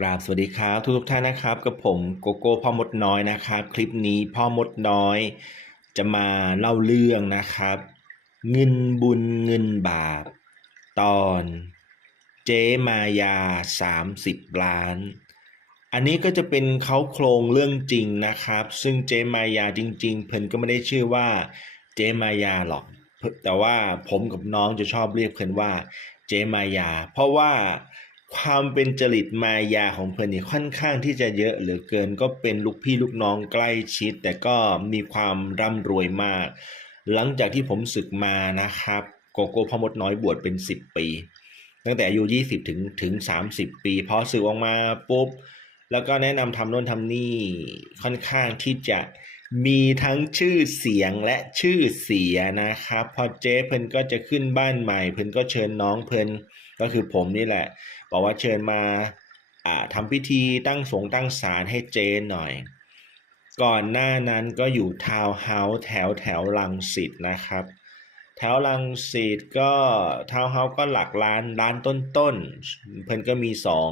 กราบสวัสดีครับทุกทุกท่านนะครับกับผมโกโก้พ่อมดน้อยนะครับ คลิปนี้พ่อมดน้อย จะมาเล่าเรื่องนะครับ เงินบุญเงินบาป ตอน เจ๊มายา 30 ล้าน อันนี้ก็จะเป็นเขาโครงเรื่องจริงนะครับ ซึ่งเจ๊มายาจริง ๆ เพิ่นก็ไม่ได้ชื่อว่าเจ๊มายาหรอก แต่ว่าผมกับน้องจะชอบเรียกเพิ่นว่าเจ๊มายา เพราะว่า ความเป็นจริตมายาของเพิ่นนี่ค่อนข้างที่จะเยอะเหลือเกินก็เป็นลูกพี่ลูกน้องใกล้ชิด แต่ก็มีความร่ำรวยมาก หลังจากที่ผมศึกมานะครับ โกโก้พ่อมดน้อยบวชเป็น 10 ปี ตั้งแต่อายุ20 ถึงถึง 30 ปีพอศึกออกมาปุ๊บ แล้วก็แนะนำทำโน่นทำนี่ค่อนข้างที่จะมีทั้งชื่อเสียงและชื่อเสียนะครับ พอเจ๊เพิ่นก็จะขึ้นบ้านใหม่ เพิ่นก็เชิญน้องเพิ่นก็คือผมนี่แหละ บอกว่าเชิญมาอ่าทำพิธีตั้งสงฆ์ตั้งศาลให้เจ๊หน่อย ก่อนหน้านั้นก็อยู่ทาวน์เฮาส์แถวแถวลังสิตนะครับ แถวลังสิตก็ทาวน์เฮาส์ก็หลักล้านล้านต้นๆเพิ่นก็มีสอง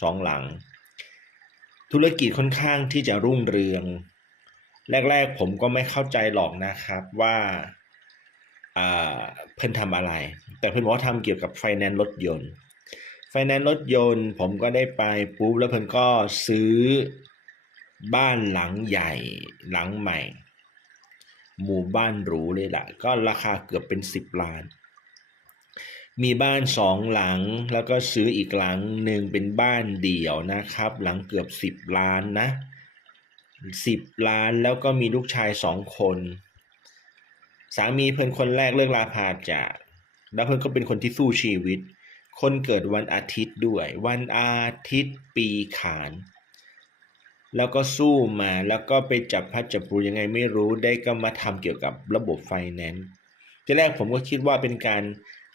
สองหลัง ธุรกิจค่อนข้างที่จะรุ่งเรือง แรก ๆ ผมก็ไม่เข้าใจหรอกนะครับว่าเพิ่นทำอะไร แต่เพิ่นบอกว่าทำเกี่ยวกับไฟแนนซ์รถยนต์ ไฟแนนซ์รถยนต์ผมก็ได้ไปปุ๊บแล้วเพิ่นก็ซื้อบ้านหลังใหญ่หลังใหม่ หมู่บ้านหรูเลยล่ะ ก็ราคาเกือบเป็นสิบล้าน มีบ้านสองหลังแล้วก็ซื้ออีกหลังหนึ่งเป็นบ้านเดี่ยวนะครับ หลังเกือบสิบล้านนะสิบล้านแล้วก็มีลูกชายสองคน สามีเพิ่นคนแรกเลิกลาพาจาก แล้วเพิ่นก็เป็นคนที่สู้ชีวิต คนเกิดวันอาทิตย์ด้วย วันอาทิตย์ปีขาน แล้วก็สู้มาแล้วก็ไปจับพัดจับปูยังไงไม่รู้ได้ก็มาทำเกี่ยวกับระบบไฟแนนซ์ทีแรกผมก็คิดว่าเป็นการ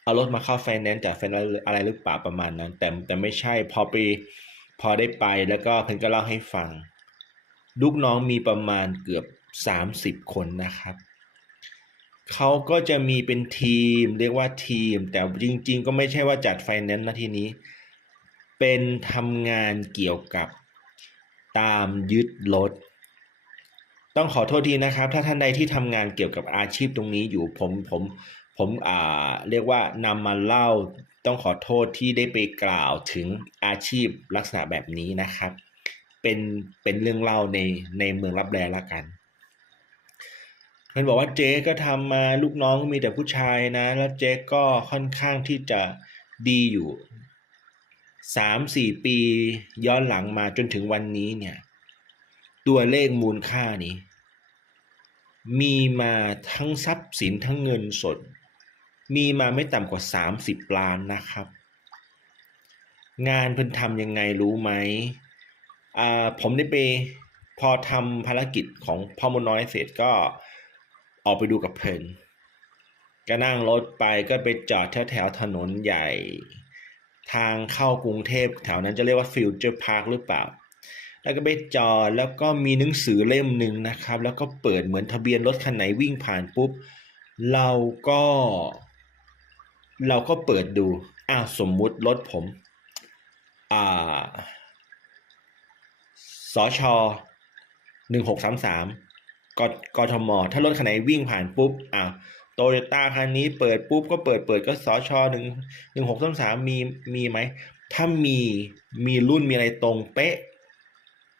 เอารถมาเข้าไฟแนนซ์จากไฟแนนซ์อะไรหรือเปล่าประมาณนั้น แต่แต่ไม่ใช่พอไปพอได้ไปแล้วก็เพิ่นก็เล่าให้ฟัง ลูกน้องมีประมาณเกือบ 30 คนนะครับ เขาก็จะมีเป็นทีม เรียกว่าทีม แต่จริง ๆ ก็ไม่ใช่ว่าจัดไฟแนนซ์นะทีนี้ เป็นทำงานเกี่ยวกับตามยึดรถต้องขอโทษทีนะครับ ถ้าท่านใดที่ทำงานเกี่ยวกับอาชีพตรงนี้อยู่ผมผมผมอ่าเรียกว่านำมาเล่าต้องขอโทษที่ได้ไปกล่าวถึงอาชีพลักษณะแบบนี้นะครับ เป็นเป็นเรื่องเล่าในในเมืองรับแลละกัน มันบอกว่าเจ๊ก็ทำมาลูกน้องมีแต่ผู้ชายนะ แล้วเจ๊ก็ค่อนข้างที่จะดีอยู่สามสี่ปีย้อนหลังมาจนถึงวันนี้เนี่ย ตัวเลขมูลค่านี้ มีมาทั้งทรัพย์สินทั้งเงินสด มีมาไม่ต่ำกว่า30ล้านนะครับ งานเพิ่นทำยังไงรู้ไหมอ่าผมได้ไปพอทำภารกิจของพ่อมน้อยเสร็จก็ ออกไปดูกับเพิ่นก็นั่งรถไปก็ไปจอดแถวแถวถนนใหญ่ ทางเข้ากรุงเทพแถวนั้นจะเรียกว่าฟิวเจอร์พาร์คหรือเปล่า แล้วก็ไปจอดแล้วก็มีหนังสือเล่มหนึ่งนะครับ แล้วก็เปิดเหมือนทะเบียนรถคันไหนวิ่งผ่านปุ๊บ เราก็ เราก็เปิดดูอ้าวสมมุติรถผม อ่าสชหนึ่งหกสามสาม กกทม ถ้ารถคันไหนวิ่งผ่านปุ๊บอ่าโตโยต้าคันนี้เปิดปุ๊บก็เปิดเปิดก็สชหนึ่งหนึ่งหกสามสามมีมีไหม ถ้ามีมีรุ่นมีอะไรตรงเป๊ะ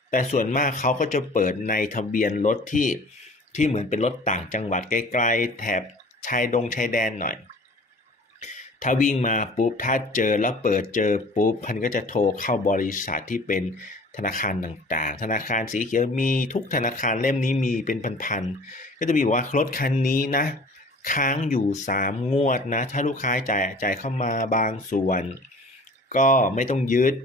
แต่ส่วนมากเขาก็จะเปิดในทะเบียนรถที่ที่เหมือนเป็นรถต่างจังหวัดใกล้ๆแถบชายดงชายแดนหน่อย ถ้าวิ่งมาปุ๊บถ้าเจอแล้วเปิดเจอปุ๊บมันก็จะโทรเข้าบริษัทที่เป็น ธนาคารต่างๆ ธนาคารสีเขียวมีทุกธนาคารเล่มนี้มีเป็นพันๆ ก็จะมีบอกว่ารถคันนี้นะ ค้างอยู่สามงวดนะ ถ้าลูกค้าจ่ายจ่ายเข้ามาบางส่วน ก็ไม่ต้องยึด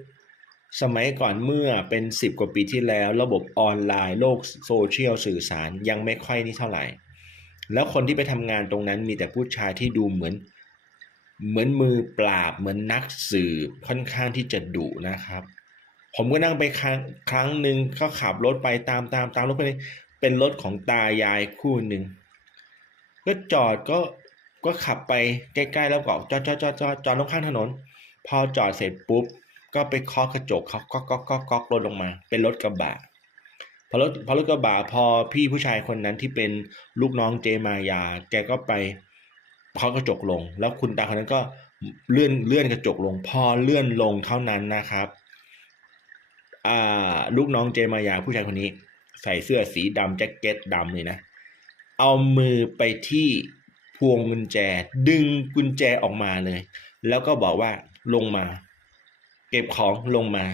สมัยก่อนเมื่อเป็น 10 กว่าปีที่แล้ว ระบบออนไลน์โลกโซเชียลสื่อสารยังไม่ค่อยนี่เท่าไหร่ แล้วคนที่ไปทำงานตรงนั้นมีแต่ผู้ชายที่ดูเหมือนเหมือนมือปราบเหมือนนักสืบค่อนข้างที่จะดุนะครับ ผมก็นั่งไปครั้งครั้งหนึ่งก็ขับรถไปตามตามตามรถไปเป็นรถของตายายคู่หนึ่งก็จอดก็ก็ขับไปใกล้ๆแล้วก็จอดจอดจอดจอดจอดลงข้างถนน พอจอดเสร็จปุ๊บ ก็ไปเคาะกระจกเขาก็ก็ก็ก็รถลงมา เป็นรถกระบะพอรถพอรถกระบะพอพี่ผู้ชายคนนั้นที่เป็นลูกน้องเจมายา แกก็ไปเคาะกระจกลง แล้วคุณตาคนนั้นก็เลื่อนเลื่อนกระจกลง พอเลื่อนลงเท่านั้นนะครับ อ่า ลูกน้องเจมายาผู้ชายคนนี้ ใส่เสื้อสีดำแจ็คเก็ตดำเลยนะ เอามือไปที่พวงกุญแจ ดึงกุญแจออกมาเลย แล้วก็บอกว่าลงมา เก็บของลงมา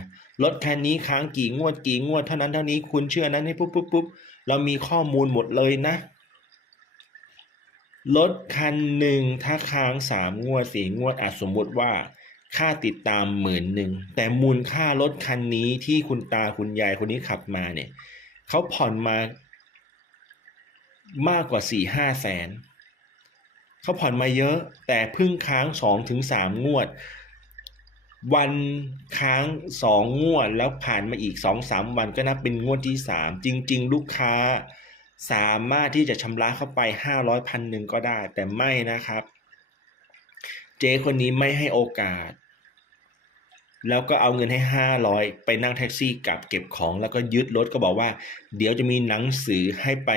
รถคันนี้ค้างกี่งวดกี่งวดเท่านั้นเท่านี้คุณเชื่อนั้นให้ปุ๊บปุ๊บปุ๊บเรามีข้อมูลหมดเลยนะรถคันหนึ่งถ้าค้างสามงวดสี่งวดอาจสมมติว่า ค่าติดตามหมื่นหนึ่งแต่มูลค่ารถคันนี้ที่คุณตาคุณยายคนนี้ขับมาเนี่ยเขาผ่อนมามากกว่าสี่ห้าแสนเขาผ่อนมาเยอะ แต่พิ่งค้างสองถึงสามงวด วันค้างสองงวด แล้วผ่านมาอีกสองสามวันก็นับเป็นงวดที่สามจริง ๆ ลูกค้าสามารถที่จะชำระเข้าไปห้าร้อยพันหนึ่งก็ได้ แต่ไม่นะครับ เจ๊คนนี้ไม่ให้โอกาส แล้วก็เอาเงินให้ห้าร้อยไปนั่งแท็กซี่กลับเก็บของ แล้วก็ยึดรถก็บอกว่า เดี๋ยวจะมีหนังสือให้ไป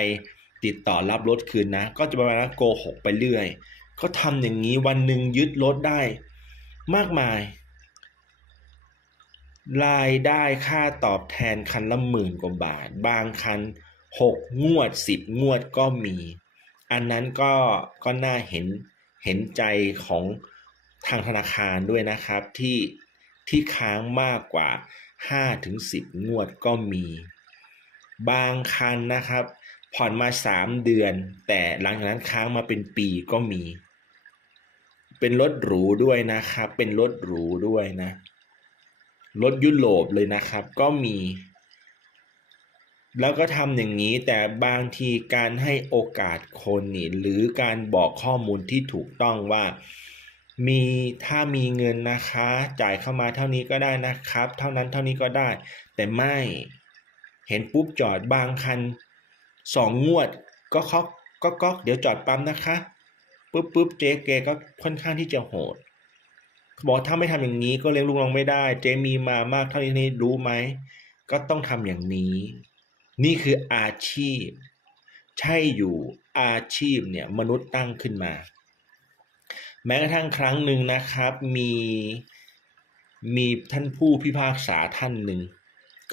ติดต่อรับรถคืนนะ ก็จะประมาณว่าโกหกไปเรื่อยก็ทำอย่างนี้วันหนึ่งยึดรถได้ มากมาย รายได้ค่าตอบแทนคันละหมื่นกว่าบาท บางคันหกงวดสิบงวดก็มี อันนั้นก็ก็น่าเห็น เห็นใจของทางธนาคารด้วยนะครับที่ที่ค้างมากกว่า5ถึง10 งวดก็มี บางคันนะครับ ผ่อนมา 3 เดือน แต่หลังจากนั้นค้างมาเป็นปีก็มี เป็นรถหรูด้วยนะครับ เป็นรถหรูด้วยนะรถยุโรปเลยนะครับก็มี แล้วก็ทำอย่างนี้แต่บางทีการให้โอกาสคนนี่หรือการบอกข้อมูลที่ถูกต้องว่า มีถ้ามีเงินนะคะ จ่ายเข้ามาเท่านี้ก็ได้นะครับ เท่านั้นเท่านี้ก็ได้ แต่ไม่เห็นปุ๊บจอดบางคันสองงวดก็เคาะก็ก๊อกเดี๋ยวจอดปั๊มนะคะปุ๊บปุ๊บเจ๊เกก็ค่อนข้างที่จะโหดบอกถ้าไม่ทำอย่างนี้ก็เลี้ยงลูกน้องไม่ได้ เจมีมามากเท่านี้รู้ไหมก็ต้องทำอย่างนี้ นี่คืออาชีพ ใช่อยู่อาชีพเนี่ยมนุษย์ตั้งขึ้นมา แม้กระทั่งครั้งหนึ่งนะครับมีมีท่านผู้พิพากษาท่านหนึ่ง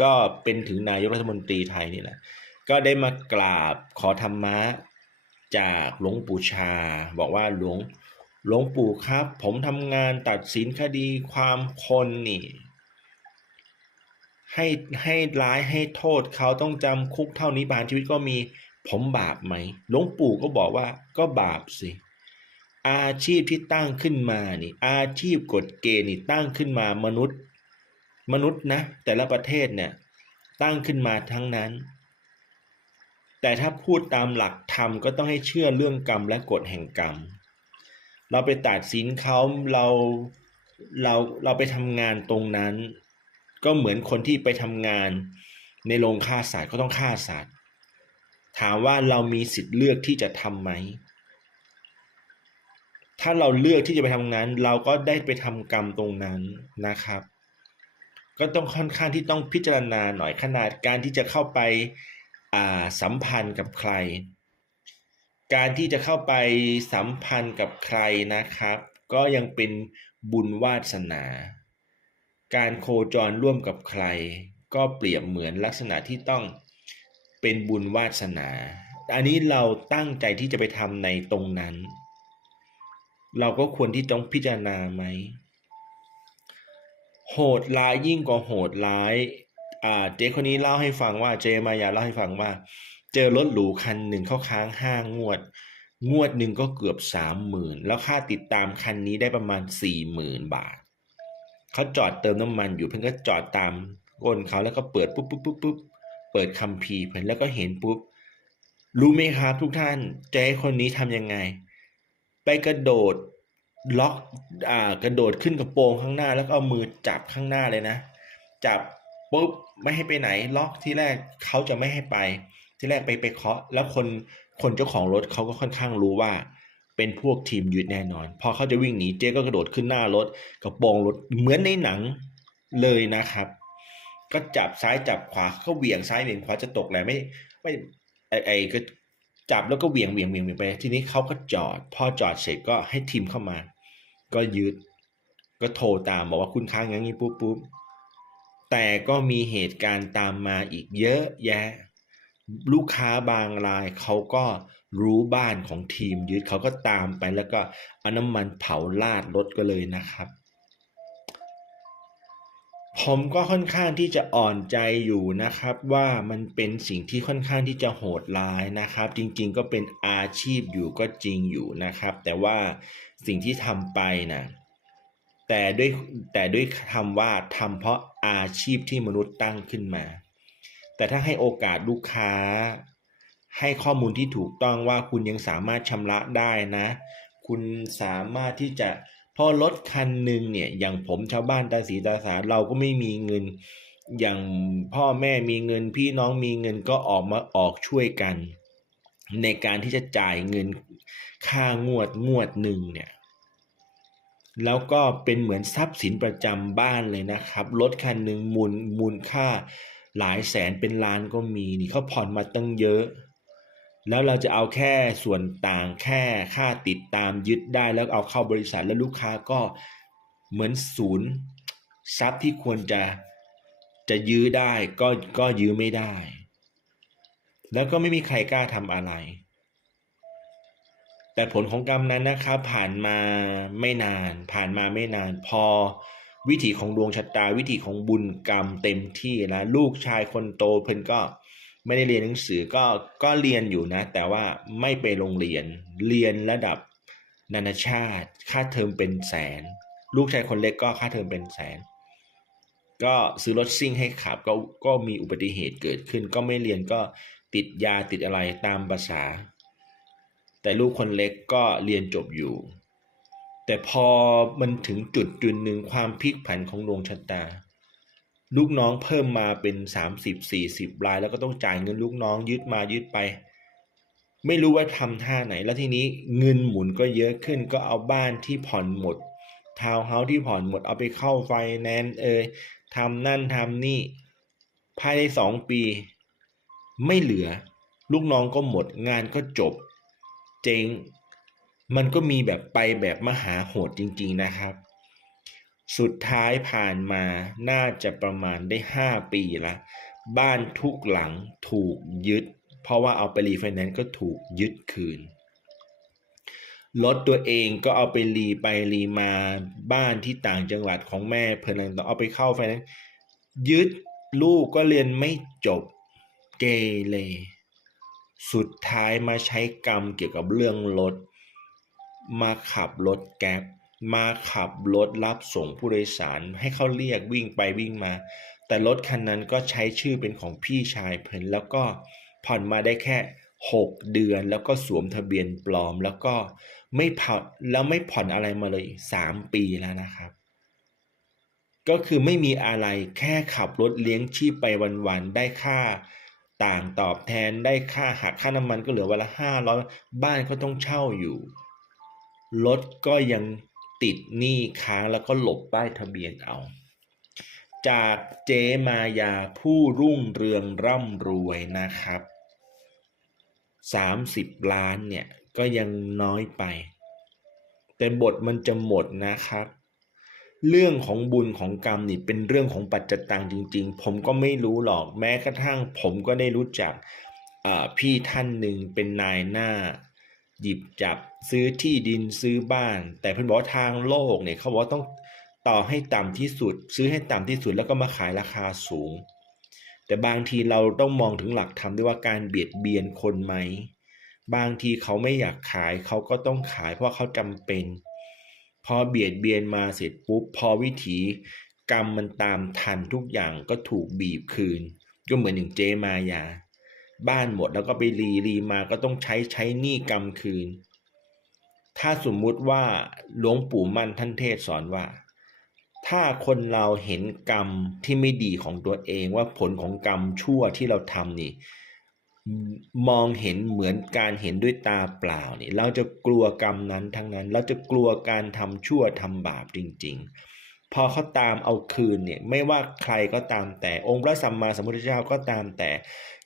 ก็เป็นถึงนายกรัฐมนตรีไทยนี่แหละก็ได้มากราบขอธรรมะจากหลวงปู่ชา บอกว่าหลวงหลวงปู่ครับ ผมทำงานตัดสินคดีความคนนี่ ให้ให้ร้ายให้โทษเขาต้องจำคุกเท่านี้ประหารชีวิตก็มีผมบาปไหมหลวงปู่ก็บอกว่าก็บาปสิ อาชีพที่ตั้งขึ้นมานี่ อาชีพกฎเกณฑ์นี่ตั้งขึ้นมามนุษย์ มนุษย์นะ แต่ละประเทศเนี่ยตั้งขึ้นมาทั้งนั้น แต่ถ้าพูดตามหลักธรรมก็ต้องให้เชื่อเรื่องกรรมและกฎแห่งกรรม เราไปตัดสินเขาเราเราเราไปทำงานตรงนั้น ก็เหมือนคนที่ไปทำงานในโรงฆ่าสัตว์ก็ต้องฆ่าสัตว์ถามว่าเรามีสิทธิ์เลือกที่จะทำไหม ถ้าเราเลือกที่จะไปทำงาน เราก็ได้ไปทำกรรมตรงนั้นนะครับ ก็ต้องค่อนข้างที่ต้องพิจารณาหน่อยขนาดการที่จะเข้าไปอ่าสัมพันธ์กับใคร การที่จะเข้าไปสัมพันธ์กับใครนะครับ ก็ยังเป็นบุญวาสนา การโคจรร่วมกับใคร ก็เปรียบเหมือนลักษณะที่ต้องเป็นบุญวาสนา อันนี้เราตั้งใจที่จะไปทำในตรงนั้น เราก็ควรที่ต้องพิจารณาไหม โหดร้ายยิ่งกว่าโหดร้ายอ่าเจ๊คนนี้เล่าให้ฟังว่าเจมายาเล่าให้ฟังว่า เจอรถหรูคันหนึ่งเข้าค้างห้างวด งวดหนึ่งก็เกือบสามหมื่นแล้วค่าติดตามคันนี้ได้ประมาณสี่หมื่นบาท เขาจอดเติมน้ำมันอยู่เพื่อนก็จอดตามก้นเขาแล้วก็เปิดปุ๊บปุ๊บปุ๊บปุ๊บเปิดคัมภีร์เพื่อนแล้วก็เห็นปุ๊บ รู้ไหมครับทุกท่านเจ๊คนนี้ทำยังไง ไปกระโดดล็อกอ่ากระโดดขึ้นกระโปรงข้างหน้า แล้วก็เอามือจับข้างหน้าเลยนะ จับปุ๊บไม่ให้ไปไหนล็อกที่แรกเขาจะไม่ให้ไป ที่แรกไปไปเคาะ แล้วคนคนเจ้าของรถเขาก็ค่อนข้างรู้ว่า เป็นพวกทีมยึดแน่นอน พอเขาจะวิ่งหนีเจ๊ก็กระโดดขึ้นหน้ารถกระโปรงรถเหมือนในหนังเลยนะครับ ก็จับซ้ายจับขวาก็เหวี่ยงซ้ายเหวี่ยงขวาจะตกแหละไม่ไม่ไอไอก็จับแล้วก็เหวี่ยงเหวี่ยงเหวี่ยงเหวี่ยงไป ทีนี้เขาก็จอด พอจอดเสร็จก็ให้ทีมเข้ามา ก็ยึดก็โทรตามบอกว่าคุณค้างอย่างนี้ปุ๊บปุ๊บแต่ก็มีเหตุการณ์ตามมาอีกเยอะแยะ ลูกค้าบางรายเขาก็ รู้บ้านของทีมยึดเขาก็ตามไปแล้วก็เอาน้ำมันเผาลาดรถก็เลยนะครับ ผมก็ค่อนข้างที่จะอ่อนใจอยู่นะครับว่ามันเป็นสิ่งที่ค่อนข้างที่จะโหดร้ายนะครับ จริงๆก็เป็นอาชีพอยู่ก็จริงอยู่นะครับ แต่ว่าสิ่งที่ทำไปนะแต่ด้วยแต่ด้วยคำว่าทำเพราะอาชีพที่มนุษย์ตั้งขึ้นมา แต่ถ้าให้โอกาสลูกค้า ให้ข้อมูลที่ถูกต้องว่าคุณยังสามารถชำระได้นะ คุณสามารถที่จะพอรถคันหนึ่งเนี่ยอย่างผมชาวบ้านตาสีตาสาเราก็ไม่มีเงิน อย่างพ่อแม่มีเงินพี่น้องมีเงินก็ออกมาออกช่วยกัน ในการที่จะจ่ายเงินค่างวดงวดหนึ่งเนี่ยแล้วก็เป็นเหมือนทรัพย์สินประจำบ้านเลยนะครับรถคันหนึ่งมูลมูลค่าหลายแสนเป็นล้านก็มีนี่เขาผ่อนมาตั้งเยอะ แล้วเราจะเอาแค่ส่วนต่างแค่ค่าติดตามยึดได้ แล้วเอาเข้าบริษัทแล้วลูกค้าก็เหมือนศูนย์ทรัพย์ที่ควรจะจะยื้อได้ก็ก็ยื้อไม่ได้ แล้วก็ไม่มีใครกล้าทำอะไร แต่ผลของกรรมนั้นนะครับผ่านมาไม่นาน ผ่านมาไม่นาน พอวิถีของดวงชะตาวิถีของบุญกรรมเต็มที่แล้วลูกชายคนโตเพิ่นก็ ไม่ได้เรียนหนังสือก็ก็เรียนอยู่นะ แต่ว่าไม่ไปโรงเรียน เรียนระดับนานาชาติ ค่าเทอมเป็นแสน ลูกชายคนเล็กก็ค่าเทอมเป็นแสน ก็ซื้อรถซิ่งให้ขับก็ก็มีอุบัติเหตุเกิดขึ้น ก็ไม่เรียนก็ติดยาติดอะไรตามภาษา แต่ลูกคนเล็กก็เรียนจบอยู่ แต่พอมันถึงจุดจุดหนึ่งความพลิกผันของดวงชะตา ลูกน้องเพิ่มมาเป็น30 40ราย แล้วก็ต้องจ่ายเงินลูกน้องยึดมายึดไป ไม่รู้ว่าทำท่าไหน แล้วทีนี้เงินหมุนก็เยอะขึ้นก็เอาบ้านที่ผ่อนหมด ทาวน์เฮาส์ที่ผ่อนหมดเอาไปเข้าไฟแนนซ์เอยทำนั่นทำนี่ ภายในสองปี ไม่เหลือ ลูกน้องก็หมดงานก็จบ เจ๊งมันก็มีแบบไปแบบมหาโหดจริง ๆนะครับ สุดท้ายผ่านมาน่าจะประมาณได้ห้าปีละ บ้านทุกหลังถูกยึด เพราะว่าเอาไปรีไฟแนนซ์ก็ถูกยึดคืนรถตัวเองก็เอาไปรีไปรีมาบ้านที่ต่างจังหวัดของแม่เพื่อนต้องเอาไปเข้าไฟแนนซ์ยึดลูกก็เรียนไม่จบเกเรสุดท้ายมาใช้กรรมเกี่ยวกับเรื่องรถมาขับรถแก๊ป มาขับรถรับส่งผู้โดยสารให้เขาเรียกวิ่งไปวิ่งมา แต่รถคันนั้นก็ใช้ชื่อเป็นของพี่ชายเพิ่นแล้วก็ผ่อนมาได้แค่ 6 เดือนแล้วก็สวมทะเบียนปลอมแล้วก็ไม่ผ่อนแล้วไม่ผ่อนอะไรมาเลย 3 ปีแล้วนะครับ ก็คือไม่มีอะไรแค่ขับรถเลี้ยงชีพไปวันๆได้ค่าต่างตอบแทนได้ค่าหักค่าน้ำมันก็เหลือวันละห้าร้อยบ้านก็ต้องเช่าอยู่รถก็ยัง ติดหนี้ค้างแล้วก็หลบป้ายทะเบียนเอา จากเจมายาผู้รุ่งเรืองร่ำรวยนะครับ 30 ล้านเนี่ยก็ยังน้อยไป แต่บทมันจะหมดนะครับ เรื่องของบุญของกรรมนี่เป็นเรื่องของปัจจตังจริง ๆ ผมก็ไม่รู้หรอกแม้กระทั่ง ผมก็ได้รู้จักพี่ท่านหนึ่งเป็นนายหน้า หยิบจับซื้อที่ดินซื้อบ้าน แต่เพื่อนบอกว่าทางโลกเนี่ยเขาบอกว่าต้องต่อให้ต่ำที่สุด ซื้อให้ต่ำที่สุดแล้วก็มาขายราคาสูง แต่บางทีเราต้องมองถึงหลักธรรมด้วยว่าการเบียดเบียนคนไหมบางทีเขาไม่อยากขายเขาก็ต้องขายเพราะเขาจำเป็น พอเบียดเบียนมาเสร็จปุ๊บพอวิถีกรรมมันตามทันทุกอย่างก็ถูกบีบคืน ก็เหมือนอย่างเจมายา บ้านหมดแล้วก็ไปรีรีมาก็ต้องใช้ใช้หนี้กรรมคืน ถ้าสมมุติว่าหลวงปู่มั่นท่านเทศสอนว่า ถ้าคนเราเห็นกรรมที่ไม่ดีของตัวเองว่าผลของกรรมชั่วที่เราทำนี่ มองเห็นเหมือนการเห็นด้วยตาเปล่านี่ เราจะกลัวกรรมนั้นทั้งนั้น เราจะกลัวการทำชั่วทำบาปจริง พอเขาตามเอาคืนเนี่ยไม่ว่าใครก็ตามแต่องค์พระสัมมาสัมพุทธเจ้าก็ตามแต่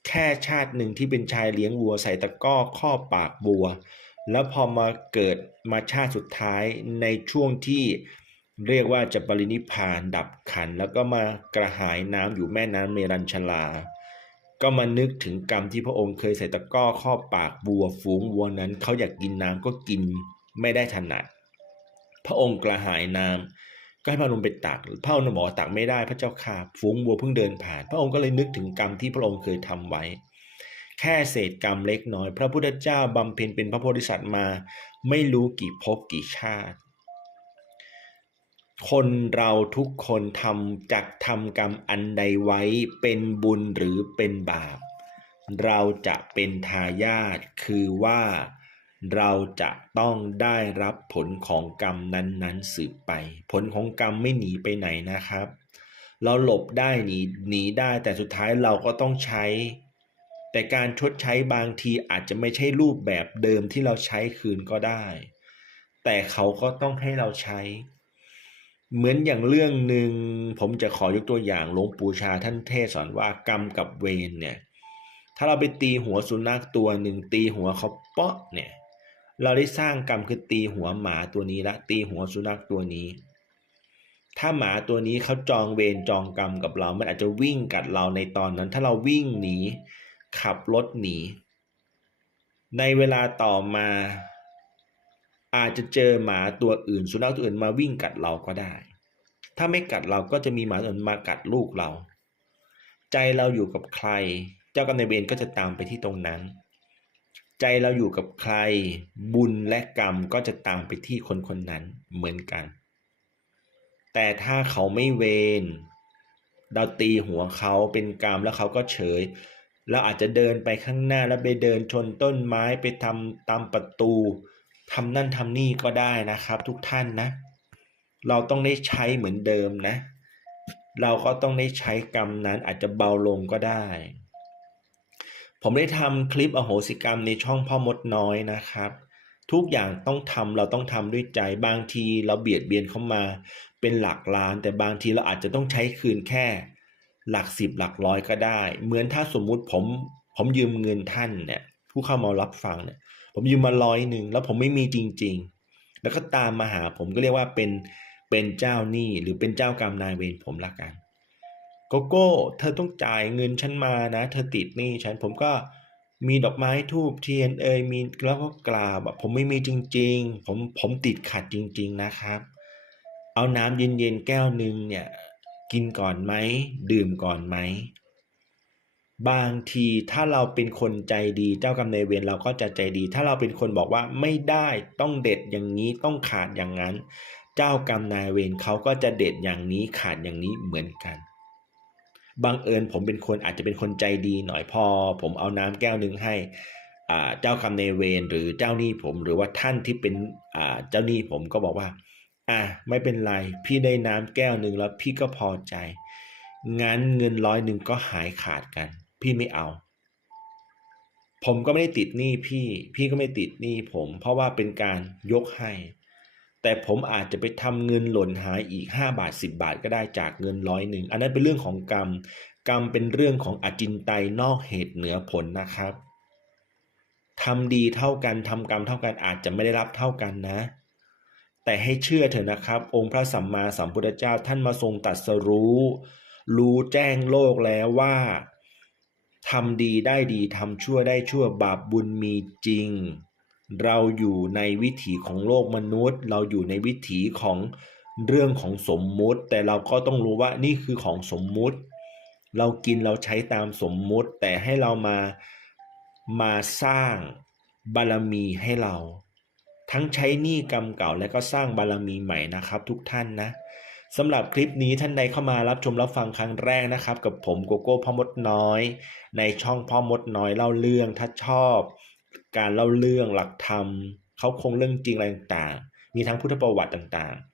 แค่ชาติหนึ่งที่เป็นชายเลี้ยงวัวใส่ตะก้อครอปากวัว แล้วพอมาเกิดมาชาติสุดท้ายในช่วงที่เรียกว่าจะปรินิพานดับขัน แล้วก็มากระหายน้ำอยู่แม่น้ำเมรัญชลา ก็มานึกถึงกรรมที่พระองค์เคยใส่ตะก้อครอปากวัวฝูงวัวนั้นเขาอยากกินน้ำก็กินไม่ได้ถนัดพระองค์กระหายน้ำ ก็ให้พระนมไปตัก พระองค์บอกว่าตักไม่ได้พระเจ้าค่ะฝูงวัวเพิ่งเดินผ่าน พระองค์ก็เลยนึกถึงกรรมที่พระองค์เคยทำไว้ แค่เศษกรรมเล็กน้อย พระพุทธเจ้าบำเพ็ญเป็นพระโพธิสัตว์มา ไม่รู้กี่ภพกี่ชาติ คนเราทุกคนทำจักทำกรรมอันใดไว้เป็นบุญหรือเป็นบาป เราจะเป็นทายาทคือว่า เราจะต้องได้รับผลของกรรมนั้นๆ สืบไป ผลของกรรมไม่หนีไปไหนนะครับ เราหลบได้หนีหนีได้แต่สุดท้ายเราก็ต้องใช้ แต่การชดใช้บางทีอาจจะไม่ใช่รูปแบบเดิมที่เราใช้คืนก็ได้ แต่เขาก็ต้องให้เราใช้ เหมือนอย่างเรื่องหนึ่งผมจะขอยกตัวอย่างหลวงปู่ชาท่านเทศสอนว่ากรรมกับเวรเนี่ยถ้าเราไปตีหัวสุนัขตัวหนึ่งตีหัวเขาเปาะเนี่ย เราได้สร้างกรรมคือตีหัวหมาตัวนี้ละตีหัวสุนัขตัวนี้ ถ้าหมาตัวนี้เขาจองเวรจองกรรมกับเรา มันอาจจะวิ่งกัดเราในตอนนั้น ถ้าเราวิ่งหนีขับรถหนี ในเวลาต่อมา อาจจะเจอหมาตัวอื่น สุนัขตัวอื่นมาวิ่งกัดเราก็ได้ ถ้าไม่กัดเราก็จะมีหมาตัวอื่นมากัดลูกเรา ใจเราอยู่กับใคร เจ้ากรรมนายเวรก็จะตามไปที่ตรงนั้น ใจเราอยู่กับใคร บุญและกรรมก็จะตามไปที่คนคนนั้นเหมือนกัน แต่ถ้าเขาไม่เวรเราตีหัวเขาเป็นกรรมแล้วเขาก็เฉยแล้วอาจจะเดินไปข้างหน้าแล้วไปเดินชนต้นไม้ไปทำตามประตูทำนั่นทำนี่ก็ได้นะครับ ทุกท่านนะ เราต้องได้ใช้เหมือนเดิมนะ เราก็ต้องได้ใช้กรรมนั้นอาจจะเบาลงก็ได้ ผมได้ทำคลิปอโหสิกรรมในช่องพ่อมดน้อยนะครับ ทุกอย่างต้องทำเราต้องทำด้วยใจบางทีเราเบียดเบียนเข้ามาเป็นหลักล้าน แต่บางทีเราอาจจะต้องใช้คืนแค่ หลักสิบหลักร้อยก็ได้ เหมือนถ้าสมมุติผมผมยืมเงินท่านเนี่ยผู้เข้ามารับฟังเนี่ยผมยืมมาร้อยหนึ่งแล้วผมไม่มีจริง ๆ แล้วก็ตามมาหาผมก็เรียกว่าเป็นเป็นเจ้าหนี้หรือเป็นเจ้ากรรมนายเวรผมละกัน โกโก้เธอต้องจ่ายเงินฉันมานะ เธอติดหนี้ฉันผมก็มีดอกไม้ทูบเทียนเอยมีแล้วก็กราบอะผมไม่มีจริง ๆ ผมผมติดขัดจริง ๆนะครับ เอาน้ำเย็นๆแก้วหนึ่งเนี่ยกินก่อนไหมดื่มก่อนไหมบางทีถ้าเราเป็นคนใจดีเจ้ากรรมนายเวรเราก็จะใจดี ถ้าเราเป็นคนบอกว่าไม่ได้ต้องเด็ดอย่างนี้ต้องขาดอย่างนั้น เจ้ากรรมนายเวรเขาก็จะเด็ดอย่างนี้ขาดอย่างนี้เหมือนกัน บังเอิญผมเป็นคนอาจจะเป็นคนใจดีหน่อยพอ ผมเอาน้ำแก้วหนึ่งให้เจ้ากรรมนเวรหรือเจ้าหนี้ผมหรือว่าท่านที่เป็นเจ้าหนี้ผมก็บอกว่า อะไม่เป็นไร พี่ได้น้ำแก้วหนึ่งแล้วพี่ก็พอใจ งั้นเงินร้อยหนึ่งก็หายขาดกัน พี่ไม่เอา ผมก็ไม่ได้ติดหนี้พี่ พี่ก็ไม่ติดหนี้ผม เพราะว่าเป็นการยกให้ แต่ผมอาจจะไปทำเงินหล่นหายอีก 5 บาท 10 บาทก็ได้จากเงินร้อยหนึ่งอันนั้นเป็นเรื่องของกรรม กรรมเป็นเรื่องของอจินไตยนอกเหตุเหนือผลนะครับทำดีเท่ากันทำกรรมเท่ากันอาจจะไม่ได้รับเท่ากันนะ แต่ให้เชื่อเถอะนะครับ องค์พระสัมมาสัมพุทธเจ้าท่านมาทรงตรัสรู้ รู้แจ้งโลกแล้วว่าทำดีได้ดีทำชั่วได้ชั่วบาปบุญมีจริง เราอยู่ในวิถีของโลกมนุษย์ เราอยู่ในวิถีของเรื่องของสมมุติ แต่เราก็ต้องรู้ว่านี่คือของสมมุติ เรากินเราใช้ตามสมมุติ แต่ให้เรามามาสร้างบารมีให้เรา ทั้งใช้หนี้กรรมเก่าและก็สร้างบารมีใหม่นะครับ ทุกท่านนะสำหรับคลิปนี้ท่านใดเข้ามารับชมรับฟังครั้งแรกนะครับ กับผมโกโก้พ่อมดน้อย ในช่องพ่อมดน้อยเล่าเรื่องถ้าชอบ การเล่าเรื่องหลักธรรมเขาคงเรื่องจริงอะไรต่างๆ มีทั้งพุทธประวัติต่างๆ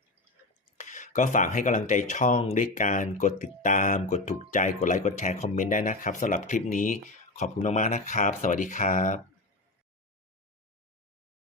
ก็ฝากให้กำลังใจช่องด้วยการกดติดตาม กดถูกใจ กดไลค์ กดแชร์ คอมเมนต์ได้นะครับสำหรับคลิปนี้ขอบคุณมากๆนะครับ สวัสดีครับ